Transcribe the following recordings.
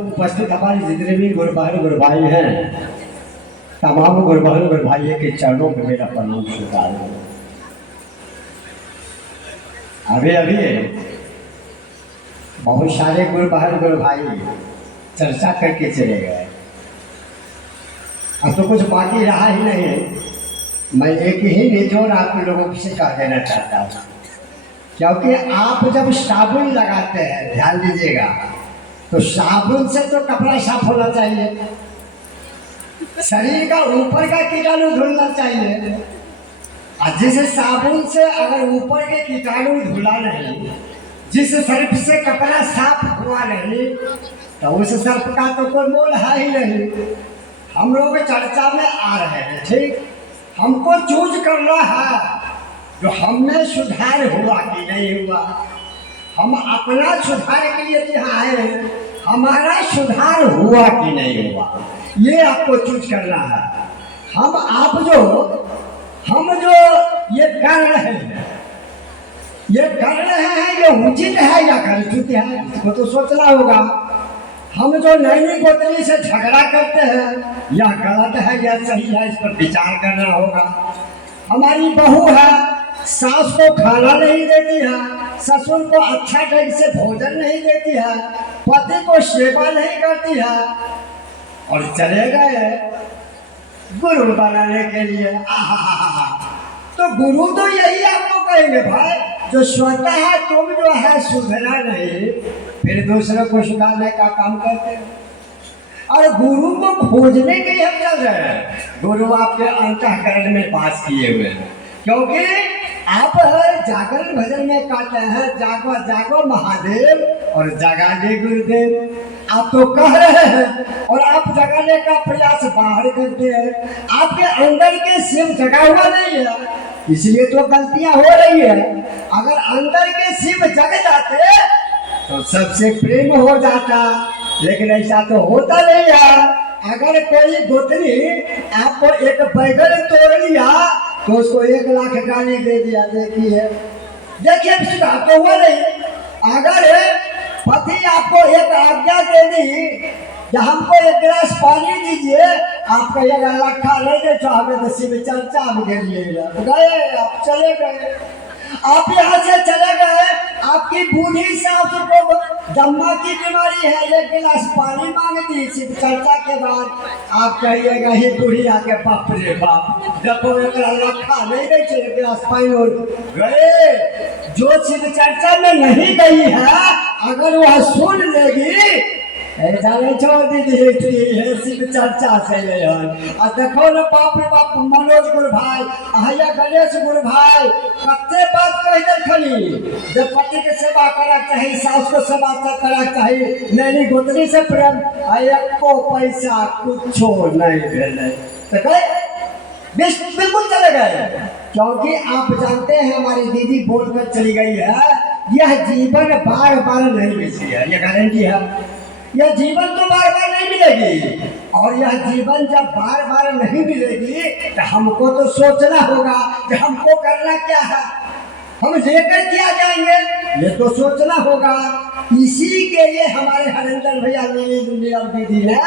उपस्थित हमारे जितने भी गुरु बहन गुरु भाई हैं, तमाम गुरु बहन गुरु भाई के चरणों में मेरा प्रणाम स्वीकार है। अभी अभी बहुत सारे गुरु बहन गुरु भाई चर्चा करके चले गए, अब तो कुछ बाकी रहा ही नहीं। मैं एक ही निचोड़ आप लोगों से कह देना चाहता हूँ, क्योंकि आप जब साबुन लगाते हैं, ध्यान दीजिएगा, तो साबुन से तो कपड़ा साफ होना चाहिए, शरीर का ऊपर का कीटाणु धुलना चाहिए। और जिस साबुन से अगर ऊपर के कीटाणु धुला नहीं, जिस सर्फ से कपड़ा साफ हुआ नहीं, तो उस सर्फ का तो कोई मोल है ही नहीं। हम लोग चर्चा में आ रहे हैं, ठीक, हमको चूज करना है जो हम में सुधार हुआ कि नहीं हुआ। हम अपना सुधार के लिए यहाँ आए हैं, हमारा सुधार हुआ कि नहीं हुआ, ये आपको चूज करना है। हम जो ये कर रहे हैं, ये उचित है या अनुचित है, इसको तो सोचना होगा। हम जो नैनी गोतनी से झगड़ा करते हैं, यह गलत है या सही है, इस पर विचार करना होगा। हमारी बहू है, सास को खाना नहीं देती है, ससुर को अच्छा ढंग से भोजन नहीं देती है, पति को सेवा नहीं करती है, और चले गए गुरु बनाने के लिए। तो गुरु तो यही आपको कहेंगे, भाई जो स्वतः है तुम जो है सुधरा नहीं, फिर दूसरों को सुधारने का काम करते हैं। और गुरु को खोजने के हम चल रहे हैं। गुरु आपके अंतःकरण में वास किए हुए हैं, क्योंकि आप जागरण भजन में कहते हैं, जागो जागो महादेव और जगा दे गुरुदेव। आप तो कह रहे हैं और आप जगाने का प्रयास बाहर करते हैं, आपके अंदर के शिव जगा हुआ नहीं है, इसलिए तो गलतियां हो रही है। अगर अंदर के शिव जग जाते तो सबसे प्रेम हो जाता, लेकिन ऐसा तो होता नहीं है। अगर कोई गोतनी आपको एक बैगन तोड़ लिया तो उसको 1 लाख गाली दे दिया, देखिए सुधार तो हुआ नहीं। अगर पति आपको एक आज्ञा दे दी कि हमको 1 गिलास पानी दीजिए, आप कहिएगा लखा नहीं दे तो हमें तो शिव चर्चा में गए, आप चले गए, आप यहाँ से चले गए, आपकी बूढ़ी सास को दम्मा की बीमारी है, 1 गिलास पानी मांग दी शिव चर्चा के बाद, आप कहिएगा ही बूढ़ी आके बाप रे बाप, देखो एक लखा नहीं दे 1 गिलास पानी और गए। जो शिव चर्चा में नहीं गई है, अगर वह सुन लेगी, छोड़ दीजिए शिव चर्चा से ले। देखो ना बाप रे बाप, मनोज गुरु भाई, अहिया गणेश गुरु भाई कते बात कह देखली, जब पति के सेवा करा चाहिए, सास को सेवा करा चाहिए, नैनी गोतनी से प्रेम, एको पैसा कुछ नहीं भेजे, तो बिल्कुल चले गए। क्योंकि आप जानते हैं हमारी दीदी बोलकर चली गई है, यह जीवन बार बार नहीं मिलती है, यह गारंटी है। यह जीवन तो बार बार नहीं मिलेगी, और यह जीवन जब बार बार नहीं मिलेगी तो हमको तो सोचना होगा कि हमको करना क्या है, हम लेकर क्या जाएंगे, ये तो सोचना होगा। इसी के लिए हमारे हरिंदर भैया दीदी ने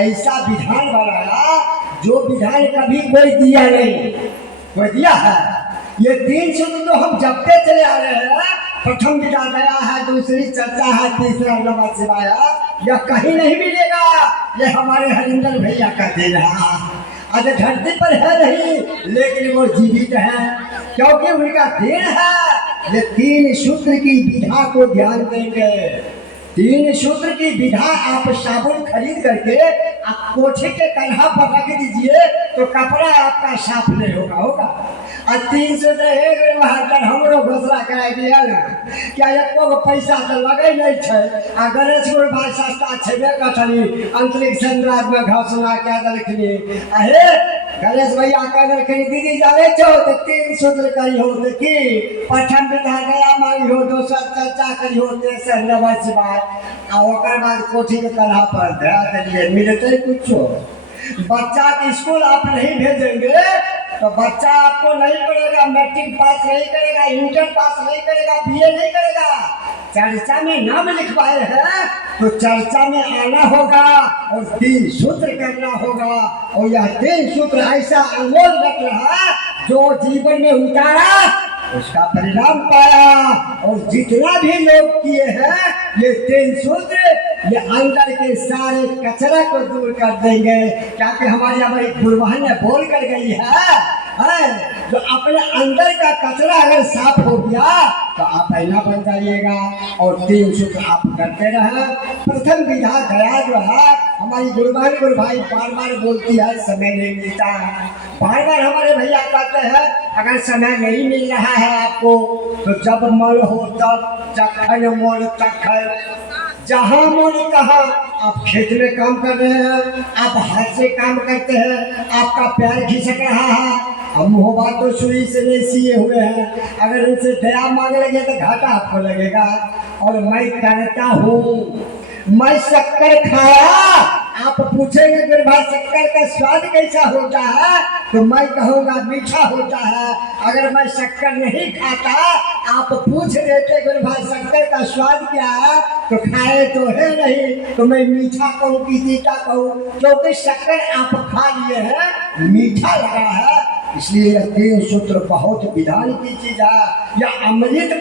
ऐसा विधान बनाया, जो विधान कभी कोई दिया नहीं, कोई दिया है। ये 3 सूत्र तो हम जपते चले आ रहे हैं, प्रथम विदा गया है, दूसरी चर्चा है, तीसरा नमः शिवाय, यह कहीं नहीं मिलेगा, ये हमारे हरिंदर भैया का देन है। आज धरती पर है नहीं, लेकिन वो जीवित है, क्योंकि उनका देन है। ये 3 सूत्र की विधा को ध्यान देंगे, 3 सूत्र की विधा आप साबुन खरीद करके आप कोठे के कन्हा पर रख दीजिए तो कपड़ा आपका साफ नहीं होगा। और 3 सूत्र हमरो घोषणा करा दिया ना, क्या एको पैसा तो लगे नहीं है। आ गणेश गुरु भाई सस्ता छेबे कथनी, अंतरिक्ष संराज में घोषणा क्या दलखनी, अहे गणेश भैया कह दलखनी, दीदी जाने छो तो 3 सूत्र करी हो, देखी प्रथम विधा गया मांगी हो, दूसरा चर्चा करी हो, तेसर नमः शिवाय, और बाद कोठी के कन्हा पर ध्यान दिए, मिलते कुछ। बच्चा के स्कूल आप नहीं भेजेंगे तो बच्चा आपको नहीं पढ़ेगा, मैट्रिक पास नहीं करेगा, इंटर पास नहीं करेगा, बीए नहीं करेगा, चर्चा में नाम लिखवाए हैं तो चर्चा में आना होगा और 3 सूत्र करना होगा। और यह 3 सूत्र ऐसा अनमोल रत्न है जो जीवन में उतारा उसका परिणाम पाया। और जितना भी लोग किए हैं ये 3 सूत्र ये अंदर के सारे कचरा को दूर कर देंगे। क्योंकि हमारी गुरुबहन ने बोल कर गई है जो अपने अंदर का कचरा अगर साफ हो गया तो आप ऐना बन जाइएगा। और 3 सूत्र आप करते रहे। प्रथम विधा दया जो है हमारी गुरुबहन गुरु भाई बार बार बोलती है समय नहीं मिलता है। बार बार हमारे भैया कहते हैं अगर समय नहीं मिल रहा है आपको तो जब मन हो तब, जखन मन तखन, जहाँ मन तहाँ। आप खेत में काम कर रहे हैं, आप हाथ से काम करते हैं, आपका पैर खिसक रहा है, हम मुँह तो सुई से नहीं सिए हुए हैं, अगर उनसे दया मांग लगे तो घाटा आपको लगेगा। और मैं करता हूँ, मैं शक्कर खाया, आप पूछेंगे गुरु भाई शक्कर का स्वाद कैसा होता है तो मैं कहूँगा मीठा होता है। अगर मैं शक्कर नहीं खाता आप पूछ देते गुरु भाई शक्कर का स्वाद क्या है तो खाए तो है नहीं, तो मैं मीठा कहूँ कि तीता कहूँ, क्योंकि शक्कर आप खा लिए हैं, मीठा लगा है। इसलिए यह 3 सूत्र बहुत विधान की चीज है, यह अमृत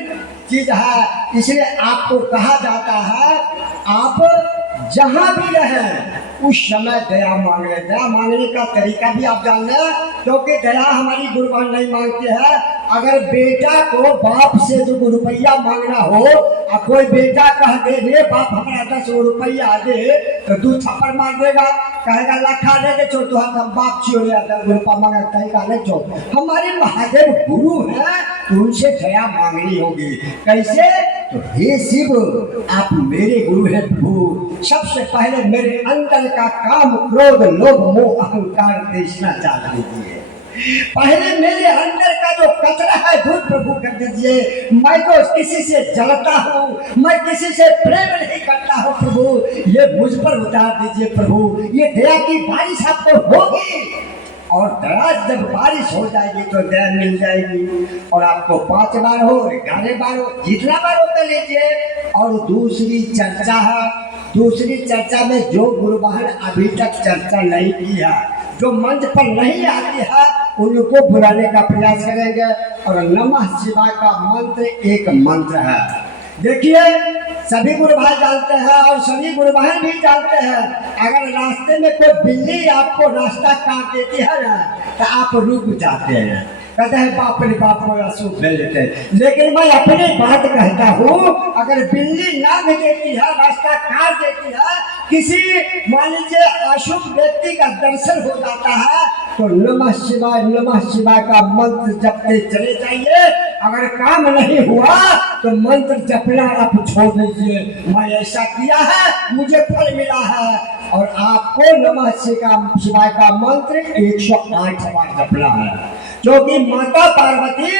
चीज है। इसलिए आपको कहा जाता है आप जहाँ भी रहें उस समय दया मांगे। दया मांगने का तरीका भी आप जान लें, क्योंकि दया हमारी गुरुबहन नहीं मांगती है। अगर बेटा को बाप से जो रुपया मांगना हो और कोई बेटा कह दे रे बाप हमारा 10 रुपया दे तो 2 थप्पड़ मार देगा, कहेगा लाखा दे दे चो तुहार हम बाप छियो 10 रुपया मांगा कहेगा ले चो। हमारे महादेव गुरु हैं तो उनसे दया मांगनी होगी। कैसे? तो हे शिव आप मेरे गुरु हैं प्रभु, सबसे पहले मेरे अंदर का काम क्रोध लोभ मोह अहंकार तृष्णा चाल दीजिए। पहले मेरे अंदर का जो कचरा है दूर प्रभु कर दीजिए। मैं तो किसी से जलता हूँ, मैं किसी से प्रेम नहीं करता हूँ प्रभु, ये मुझ पर उतार दीजिए प्रभु। ये दया की बारिश आपको होगी और दया जब बारिश हो जाएगी तो दया मिल जाएगी। और आपको 5 बार हो 11 बार हो जितना बार हो कर लीजिए। और दूसरी चर्चा है, दूसरी चर्चा में जो गुरुबहन अभी तक चर्चा नहीं की है, जो मंच पर नहीं आती है उनको बुलाने का प्रयास करेंगे। और नमः शिवाय का मंत्र एक मंत्र है। देखिए सभी गुरु भाई जानते हैं और सभी गुरु बहन भी जानते हैं, अगर रास्ते में कोई बिल्ली आपको रास्ता काट देती है ना तो आप रुक जाते हैं, कहते हैं बाप रे बाप अशुभ भेज लेते हैं। लेकिन मैं अपनी बात कहता हूँ, अगर बिल्ली नाग देती है, रास्ता काट देती है, किसी मान लीजिए अशुभ व्यक्ति का दर्शन हो जाता है तो नमः शिवाय का मंत्र जपते चले जाइए। अगर काम नहीं हुआ तो मंत्र जपना आप छोड़ दीजिए। मैं ऐसा किया है, मुझे फल मिला है। और आपको नमः शिवाय का मंत्र 108 बार जपना है, क्योंकि माता पार्वती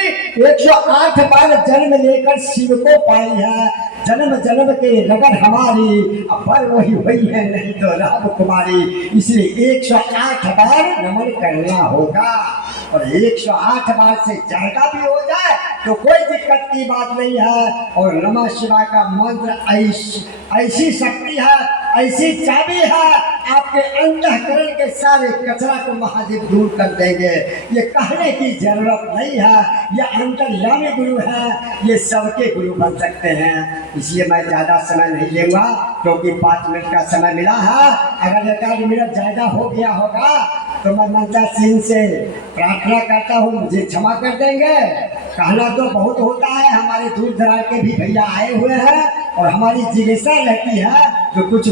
108 बार जन्म लेकर शिव को पाई है। जन्म जन्म के लगन हमारी पर वही हुई है नहीं तो राम कुमारी। इसलिए 108 बार नमन करना होगा। और 108 बार से ज्यादा भी हो जाए तो कोई दिक्कत की बात नहीं है। और नमः शिवाय का मंत्र ऐसी शक्ति है, ऐसी चाबी है, आपके अंतःकरण के सारे कचरा को महादेव दूर कर देंगे। ये कहने की जरूरत नहीं है, ये अंतर्यामी गुरु है, ये सबके गुरु बन सकते हैं। इसलिए मैं ज़्यादा समय नहीं लेगा, क्योंकि 5 मिनट का समय मिला है। अगर 1 मिनट ज़्यादा हो गया होगा तो मैं ममता सिंह से प्रार्थना करता हूँ, मुझे क्षमा कर देंगे। कहना तो बहुत होता है, हमारे दूर दराज के भी भैया आए हुए हैं और हमारी जिज्ञासा रहती है जो कुछ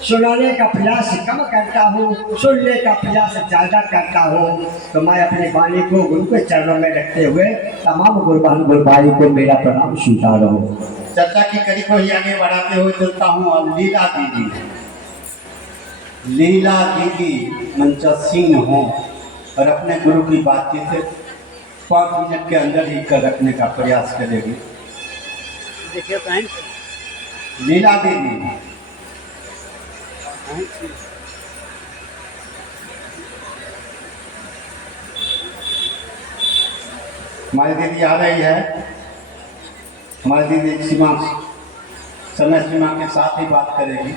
सुनाने का प्रयास कम करता हूँ, सुनने का प्रयास ज़्यादा करता हूँ। तो मैं अपनी वाणी को गुरु के चरणों में रखते हुए तमाम गुरुबहन गुरु भाई को मेरा प्रणाम स्वीकार हो। चर्चा की कड़ी को ही आगे बढ़ाते हुए चलता हूँ। अब लीला दीदी मंचासीन हो और अपने गुरु की बातचीत 5 मिनट के अंदर ही कर रखने का प्रयास करेगी। देखिए फ्रेंड, लीला दीदी हमारी दीदी आ रही है। हमारी दीदी एक समय सीमा के साथ ही बात करेगी।